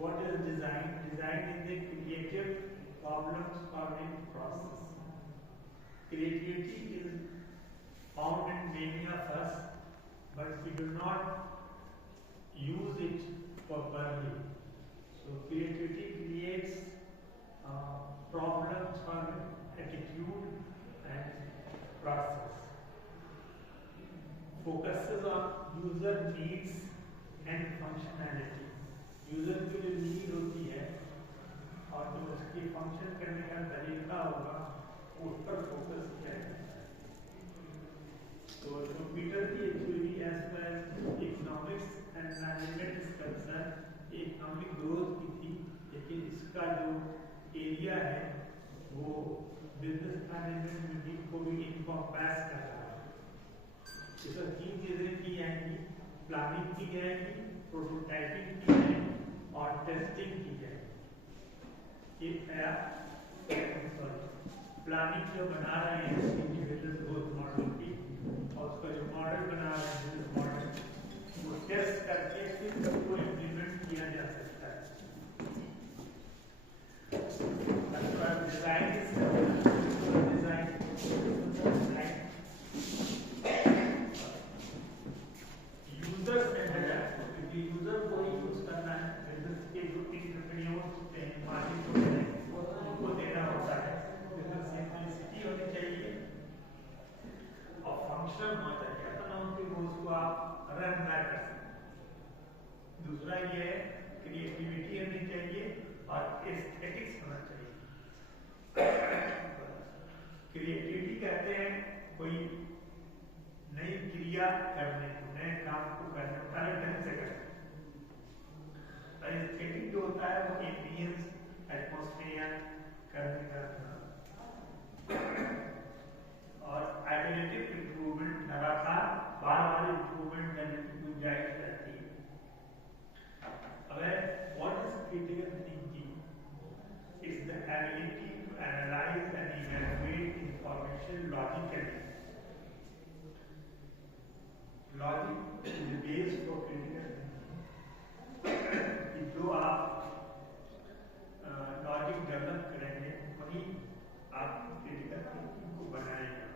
What is design? Design is a creative problem solving process. Creativity is found in many of us, but we do not use it properly. So creativity creates problem solving attitude and process. Focuses on user needs and functionality. User की जो नीड होती है और जो उसकी फंक्शन करने का तरीका होगा उस पर फोकस किया जाता है। तो कंप्यूटर की एक्चुअली एज पर economics and management is concern economic growth की थी, लेकिन इसका जो एरिया है वो बिजनेस मैनेजमेंट को भी इनकॉम्पैस कर रहा है। इसमें तीन चीजें की जाएंगी, प्लानिंग की जाएगी, प्रोटोटाइपिंग की जाएगी और टेस्टिंग की जाएगी। प्लानिंग जो बना रहे हैं इंडिविजुअल ग्रोथ मॉडल की और उसका जो मॉडल बना रहे हैं बिजनेस मॉडल वो टेस्ट करके फिर सबको इम्प्लीमेंट किया जा सकता है। डिजाइन यूजर से है, क्योंकि यूजर को ही यूज करना है, बिजनेस के जो एंटरप्रेन्योर्स होते हैं, मालिक होते हैं, उनको देना होता है। बिजनेस सिंपलिसिटी होनी चाहिए और फंक्शन होना चाहिए, अपना उनके गोल्स को आप रन ना कर सकते। दूसरा ये है क्रिएटिविटी होनी चाहिए और एस्थेटिक्स होना चाहिए। क्रिएटिविटी कहते हैं कोई नई क्रिया करने को, नए काम को करने को अलग ढंग से करने। एस्थेटिक जो होता है वो एम्बियंस, एटमॉस्फेयर करने का और आइटरेटिव इंप्रूवमेंट, लगातार बार-बार इंप्रूवमेंट करने की गुंजाइश रहती है। अब what is critical thinking? It's the ability to analyse and evaluate information logically. Logic is the base for critical thinking. जो आप लॉजिक डेवलप करेंगे वही आप क्रिटिकल थिंकिंग को बनाएगा।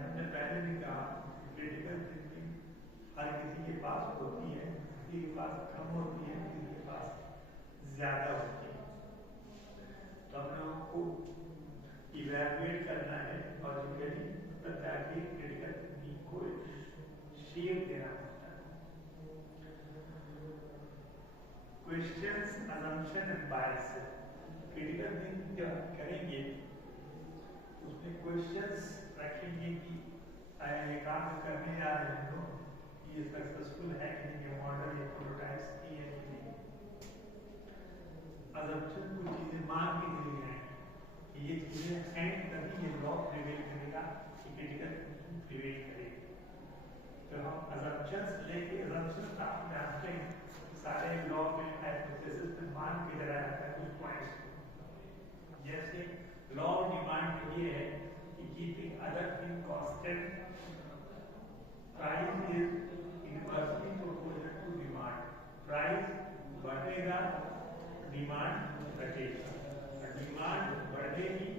हमने पहले भी कहा क्रिटिकल थिंकिंग हर किसी के पास होती है, किसी के पास कम होती है, किसी के पास ज्यादा होती है। तो हम लोगों को इवैल्यूएट करना है लॉजिकली, ताकि क्रिटिकल थिंकिंग को शेप देना होता है। Questions, assumption and biases. Critical thinking जब हम करेंगे उसमें क्वेश्चंस रखेंगे कि ये काम करने जा रहे हैं तो ये सक्सेसफुल है कि नहीं, ये मॉडल या प्रोटोटाइप्स की है कि नहीं। असम्पशन कुछ चीजें मान के चली जाएंगी कि ये चीजें एंड तभी ये लॉ प्रिवेल करेगा, क्रिटिकल थिंकिंग प्रिवेल करेगी। तो हम असम्पशंस लेके, असम्पशंस आप जानते हैं सारे लॉ में हाइपोथेसिस में मान के चला जाता है कुछ पॉइंट्स। जैसे लॉ ऑफ डिमांड ये है कि keeping other thing constant, price is inversely proportional to demand. Price बढ़ेगा, डिमांड घटेगा। डिमांड बढ़ेगी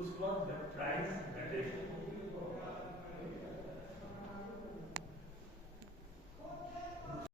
उस वक्त जब प्राइस घटेगा।